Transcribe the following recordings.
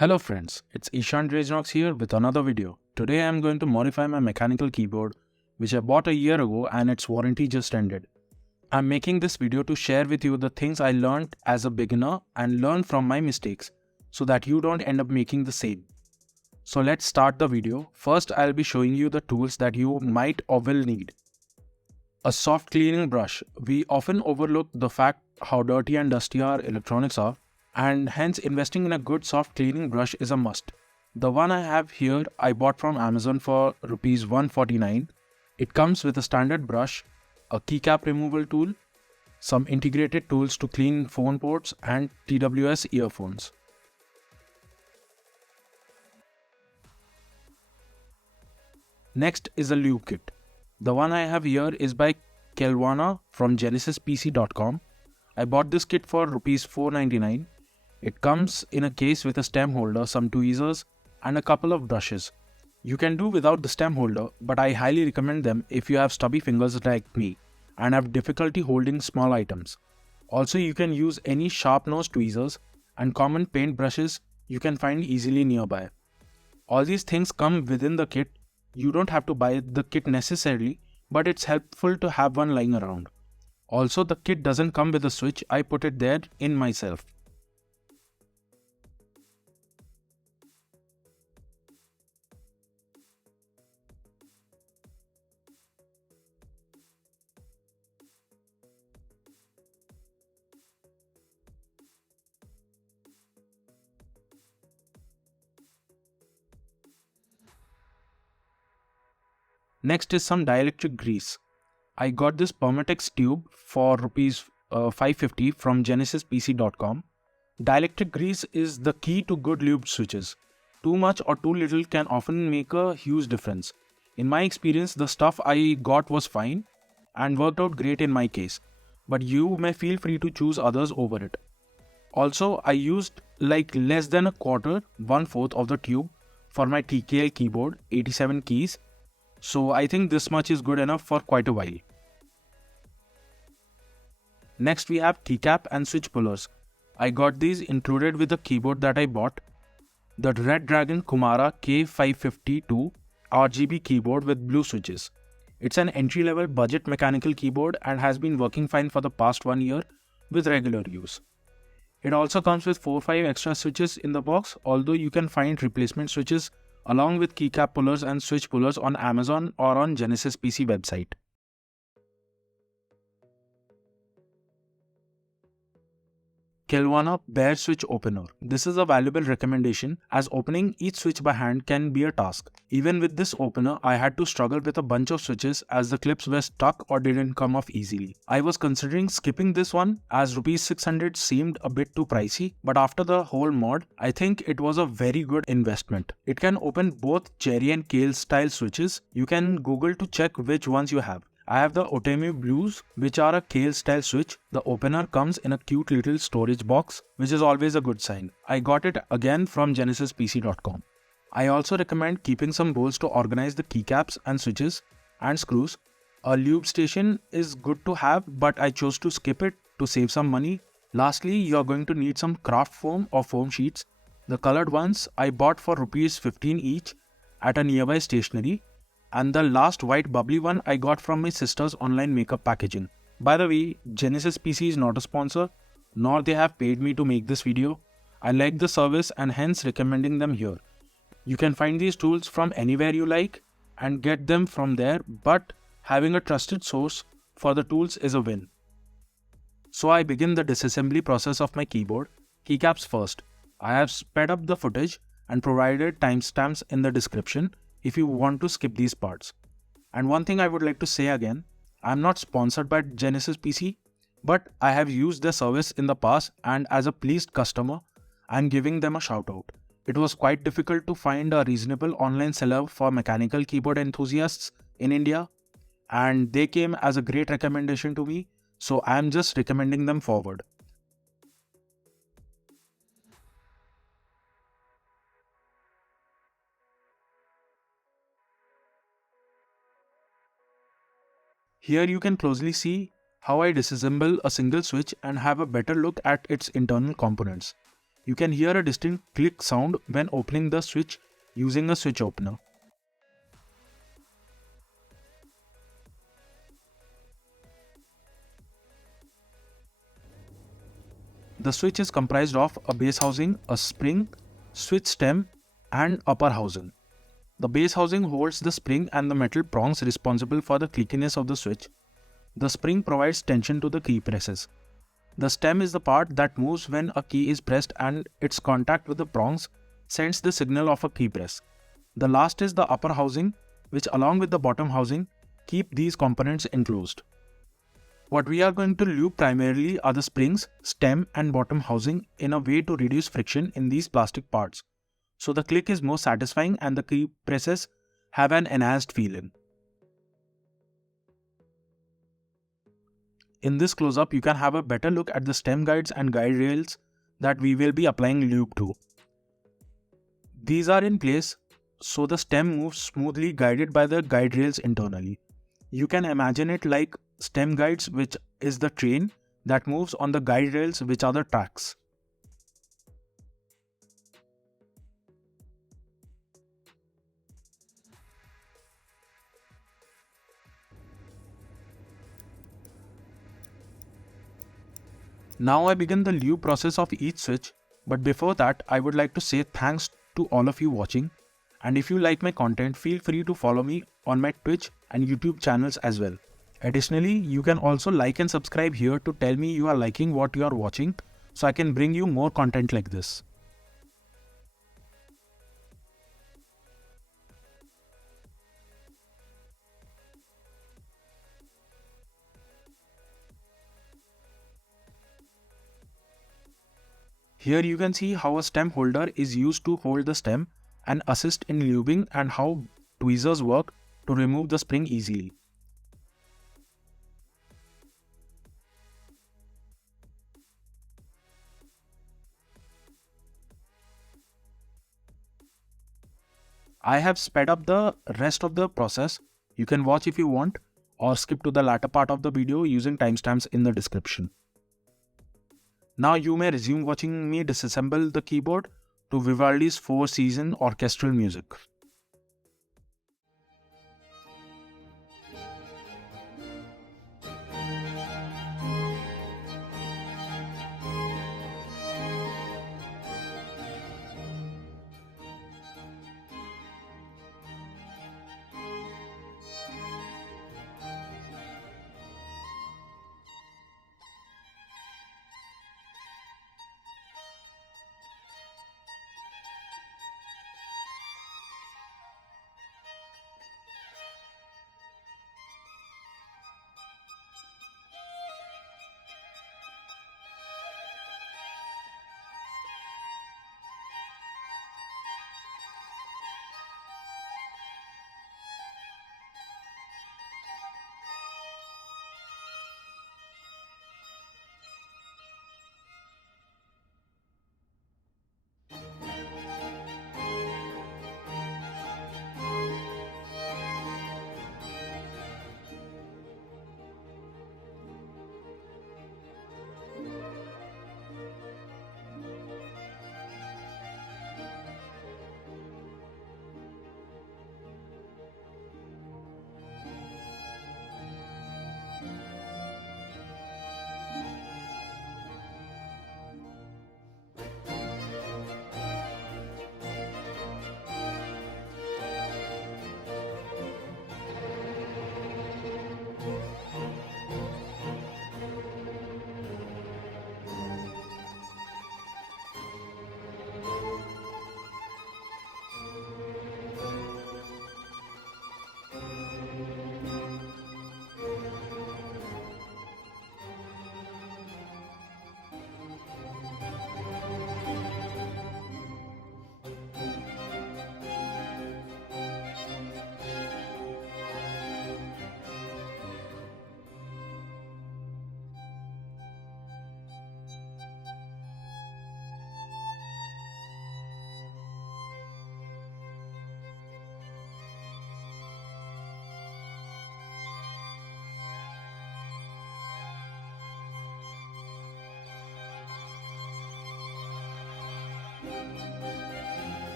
Hello friends, it's Redragon here with another video. Today I am going to modify my mechanical keyboard which I bought a year ago and its warranty just ended. I'm making this video to share with you the things I learned as a beginner and learn from my mistakes so that you don't end up making the same. So let's start the video. First I'll be showing you the tools that you might or will need. A soft cleaning brush. We often overlook the fact how dirty and dusty our electronics are, and hence investing in a good soft cleaning brush is a must. The one I have here I bought from Amazon for Rs 149. It comes with a standard brush, a keycap removal tool, some integrated tools to clean phone ports and TWS earphones. Next is a lube kit. The one I have here is by Kelwana from genesispc.com. I bought this kit for Rs 499. It comes in a case with a stem holder, some tweezers and a couple of brushes. You can do without the stem holder, but I highly recommend them if you have stubby fingers like me and have difficulty holding small items. Also, you can use any sharp-nosed tweezers and common paint brushes you can find easily nearby. All these things come within the kit. You don't have to buy the kit necessarily, but it's helpful to have one lying around. Also, the kit doesn't come with a switch. I put it there in myself. Next is some dielectric grease. I got this Permatex tube for Rs 550 from genesispc.com. Dielectric grease is the key to good lube switches. Too much or too little can often make a huge difference. In my experience, the stuff I got was fine and worked out great in my case, but you may feel free to choose others over it. Also, I used like less than a quarter, 1/4 of the tube for my TKL keyboard, 87 keys. So I think this much is good enough for quite a while. Next we have keycap and switch pullers. I got these included with the keyboard that I bought. The Redragon Kumara K552 RGB keyboard with blue switches. It's an entry-level budget mechanical keyboard and has been working fine for the past 1 year with regular use. It also comes with 4-5 extra switches in the box, although you can find replacement switches along with keycap pullers and switch pullers on Amazon or on Genesis PC website. Kelwana Bare Switch Opener. This is a valuable recommendation as opening each switch by hand can be a task. Even with this opener, I had to struggle with a bunch of switches as the clips were stuck or didn't come off easily. I was considering skipping this one as Rs 600 seemed a bit too pricey, but after the whole mod, I think it was a very good investment. It can open both cherry and kale style switches. You can Google to check which ones you have. I have the Outemu Blues, which are a kale style switch. The opener comes in a cute little storage box, which is always a good sign. I got it again from genesispc.com. I also recommend keeping some bowls to organize the keycaps and switches and screws. A lube station is good to have, but I chose to skip it to save some money. Lastly, you are going to need some craft foam or foam sheets. The colored ones I bought for Rs 15 each at a nearby stationery. And the last white bubbly one I got from my sister's online makeup packaging. By the way, Genesis PC is not a sponsor, nor they have paid me to make this video. I like the service and hence recommending them here. You can find these tools from anywhere you like and get them from there, but having a trusted source for the tools is a win. So I begin the disassembly process of my keyboard. Keycaps first. I have sped up the footage and provided timestamps in the description if you want to skip these parts. And one thing I would like to say again, I am not sponsored by Genesis PC, but I have used their service in the past and as a pleased customer, I am giving them a shout out. It was quite difficult to find a reasonable online seller for mechanical keyboard enthusiasts in India, and they came as a great recommendation to me, so I am just recommending them forward. Here you can closely see how I disassemble a single switch and have a better look at its internal components. You can hear a distinct click sound when opening the switch using a switch opener. The switch is comprised of a base housing, a spring, switch stem, and upper housing. The base housing holds the spring and the metal prongs responsible for the clickiness of the switch. The spring provides tension to the key presses. The stem is the part that moves when a key is pressed, and its contact with the prongs sends the signal of a key press. The last is the upper housing, which along with the bottom housing keep these components enclosed. What we are going to lube primarily are the springs, stem and bottom housing in a way to reduce friction in these plastic parts, so the click is more satisfying and the key presses have an enhanced feeling. In this close-up, you can have a better look at the stem guides and guide rails that we will be applying lube to. These are in place so the stem moves smoothly, guided by the guide rails internally. You can imagine it like stem guides, which is the train that moves on the guide rails, which are the tracks. Now I begin the lube process of each switch, but before that I would like to say thanks to all of you watching, and if you like my content, feel free to follow me on my Twitch and YouTube channels as well. Additionally, you can also like and subscribe here to tell me you are liking what you are watching, so I can bring you more content like this. Here you can see how a stem holder is used to hold the stem and assist in lubing, and how tweezers work to remove the spring easily. I have sped up the rest of the process. You can watch if you want, or skip to the latter part of the video using timestamps in the description. Now you may resume watching me disassemble the keyboard to Vivaldi's Four Seasons orchestral music.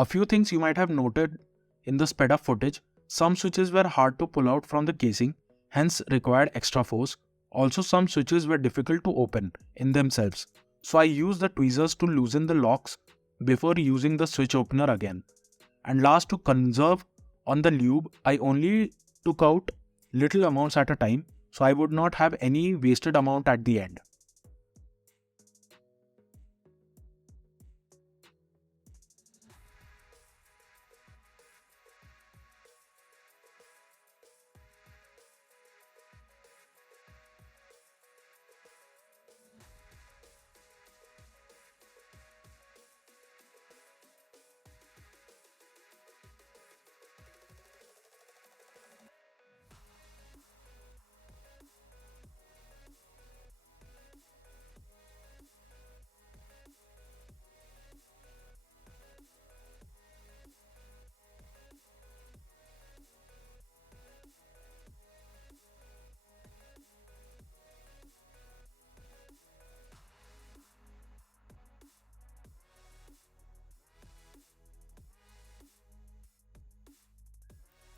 A few things you might have noted in the sped up footage: some switches were hard to pull out from the casing, hence required extra force. Also, some switches were difficult to open in themselves, so I used the tweezers to loosen the locks before using the switch opener again. And last, to conserve on the lube, I only took out little amounts at a time, so I would not have any wasted amount at the end.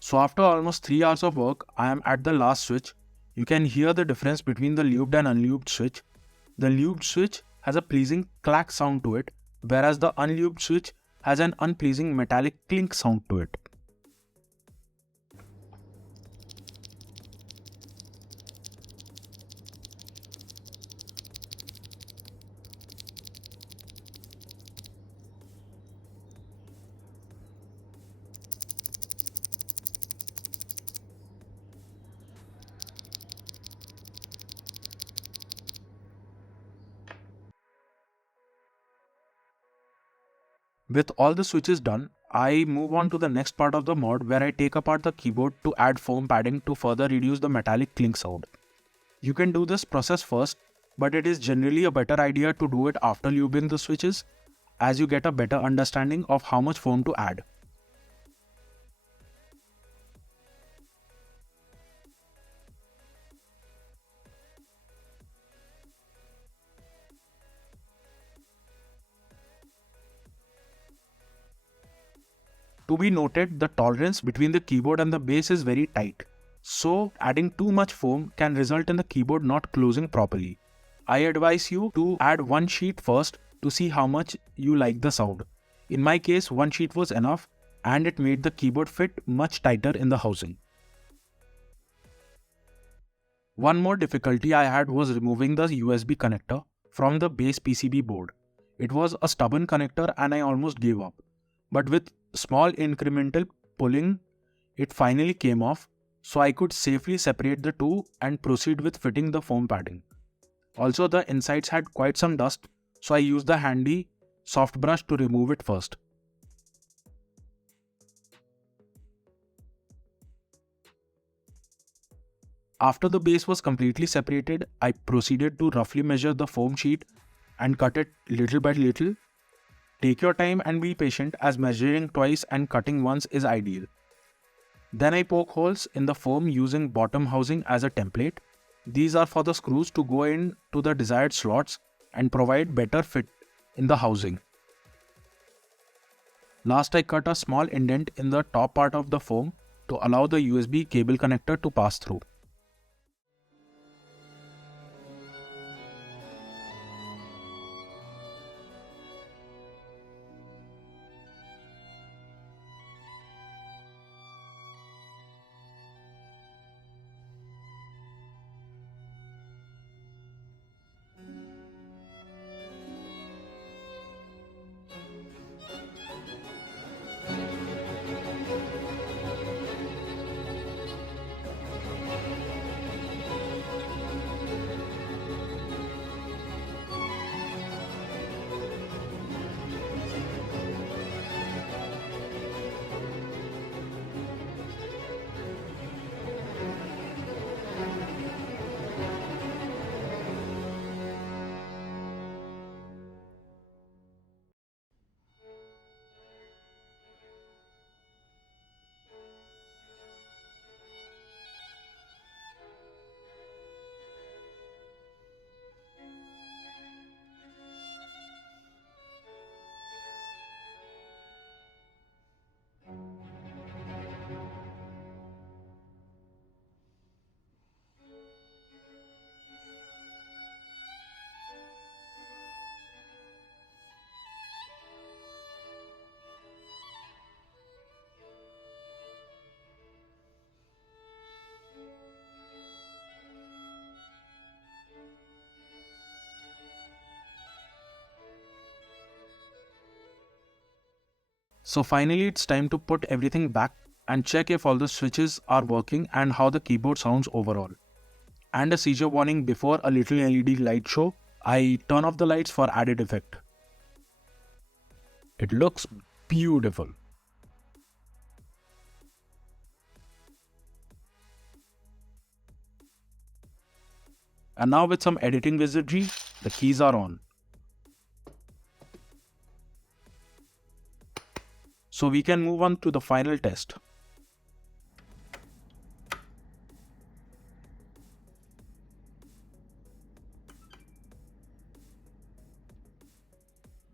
So after almost 3 hours of work, I am at the last switch. You can hear the difference between the lubed and unlubed switch. The lubed switch has a pleasing clack sound to it, whereas the unlubed switch has an unpleasing metallic clink sound to it. With all the switches done, I move on to the next part of the mod where I take apart the keyboard to add foam padding to further reduce the metallic clink sound. You can do this process first, but it is generally a better idea to do it after lubing the switches, as you get a better understanding of how much foam to add. To be noted, the tolerance between the keyboard and the base is very tight, so adding too much foam can result in the keyboard not closing properly. I advise you to add one sheet first to see how much you like the sound. In my case, one sheet was enough and it made the keyboard fit much tighter in the housing. One more difficulty I had was removing the USB connector from the base PCB board. It was a stubborn connector and I almost gave up. But with small incremental pulling, it finally came off, so I could safely separate the two and proceed with fitting the foam padding. Also, the insides had quite some dust, so I used the handy soft brush to remove it first. After the base was completely separated, I proceeded to roughly measure the foam sheet and cut it little by little. Take your time and be patient, as measuring twice and cutting once is ideal. Then I poke holes in the foam using bottom housing as a template. These are for the screws to go into the desired slots and provide better fit in the housing. Last, I cut a small indent in the top part of the foam to allow the USB cable connector to pass through. So finally it's time to put everything back and check if all the switches are working and how the keyboard sounds overall. And a seizure warning before a little LED light show. I turn off the lights for added effect. It looks beautiful. And now with some editing wizardry, the keys are on. So we can move on to the final test.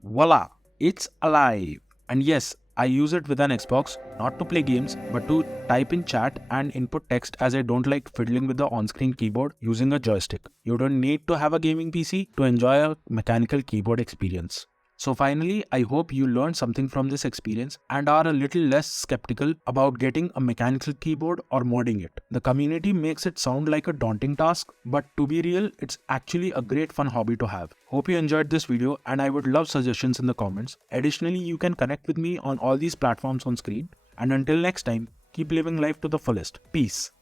Voila! It's alive! And yes, I use it with an Xbox, not to play games, but to type in chat and input text, as I don't like fiddling with the on-screen keyboard using a joystick. You don't need to have a gaming PC to enjoy a mechanical keyboard experience. So finally, I hope you learned something from this experience and are a little less skeptical about getting a mechanical keyboard or modding it. The community makes it sound like a daunting task, but to be real, it's actually a great fun hobby to have. Hope you enjoyed this video and I would love suggestions in the comments. Additionally, you can connect with me on all these platforms on screen. And until next time, keep living life to the fullest. Peace.